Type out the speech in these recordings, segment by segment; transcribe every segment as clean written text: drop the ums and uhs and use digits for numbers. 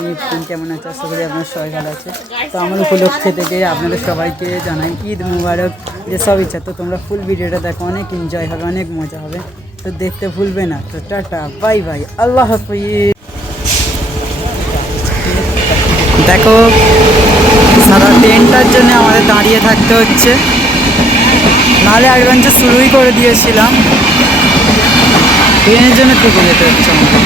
আমি তুমি কেমন আছো? আশা করি আপনার সবাই ভালো আছে। তো আমার উপলক্ষে থেকে আপনাদের সবাইকে জানাই ঈদ মুবারক। যেসব ইচ্ছা তো তোমরা ফুল ভিডিওটা দেখো, অনেক এনজয় হবে, অনেক মজা হবে। তো দেখতে ভুলবে না। তো টাটা, বাই বাই, আল্লাহ হাফিজ। দেখো সারা ট্রেনটার জন্য আমাদের দাঁড়িয়ে থাকতে হচ্ছে, নাহলে অ্যাডভেঞ্চার শুরুই করে দিয়েছিলাম। ট্রেনের জন্য থেকে যেতে হচ্ছে আমাদের।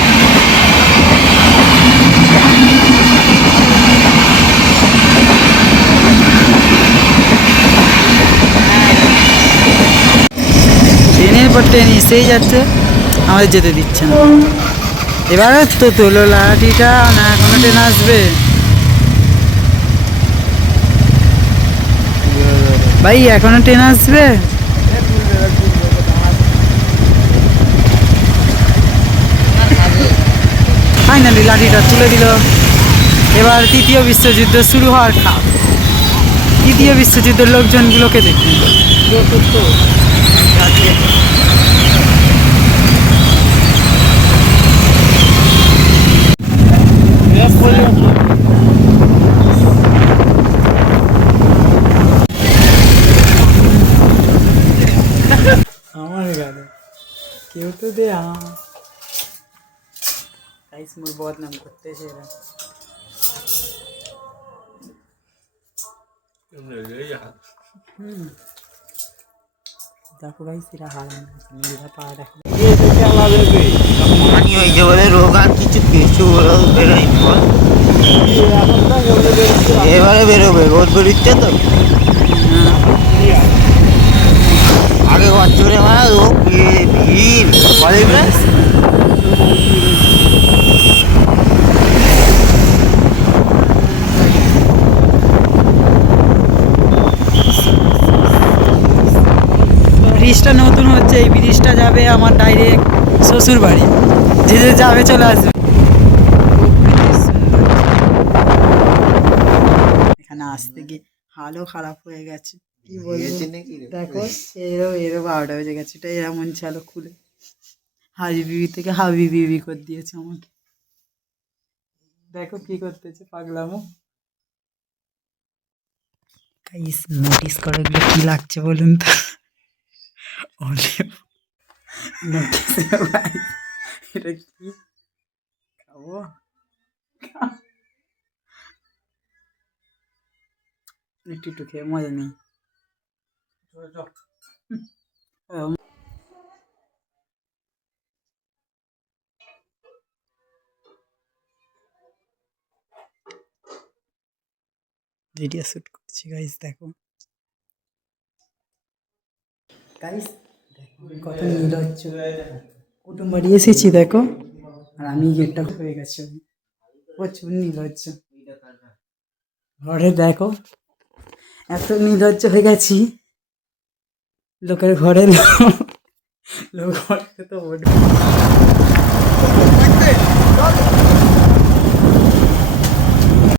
ট্রেনের পর ট্রেন এসেই যাচ্ছে, আমাদের যেতে দিচ্ছে না। এবারে তো তোলো লাঠিটা, না এখনো ট্রেন আসবে? ভাই এখনো ট্রেন আসবে? ফাইনালি লাঠিটা তুলে দিল। এবার তৃতীয় বিশ্বযুদ্ধ শুরু হওয়ার খাপ। তৃতীয় বিশ্বযুদ্ধের লোকজনগুলোকে দেখুন। আমার গাড়ি কেউ তো দে মোর বদনাম করতে এসে এরা। দেখো ভাই সেটা হারান মেয়েরা পা দেখো বলে রোগ আর কিছু কিছু বেরোয় এবারে বেরোবে, রোদ বেরোচ্ছে তো। আগে বছরে মানে রোগ ভিড় বলে ব্রিজটা নতুন হচ্ছে, এই ব্রিজটা যাবে আমার ডাইরেক্ট শ্বশুর বাড়ি। যে যে যাবে চলে আসবে। এখানে আসতে গিয়ে হালও খারাপ হয়ে গেছে, কি বলবো। দেখো এরও 12টা বেজে গেছে। এটা এমন ছিল খুলে হাবিবি থেকে হাবিবি করে দিয়েছে আমাকে। দেখো কি করতেছে পাগলামো। গাইস নোটিস করে এগুলো কি লাগছে বলুন তো। নোটিস ভাই, এটা কি খাবো? একটু একটু খেয়ে মজা নেই। ভিডিও শুট করছি গাইস, দেখো গাইস, কত নির্লজ্জ। কুটুম বাড়ি এসেছি দেখো, আর আমি গেটটা হয়ে গেছে। প্রচুর নির্লজ্জ। ঘরে দেখো এত নির্লজ্জ হয়ে গেছি, লোকের ঘরে লোক ঘরে তো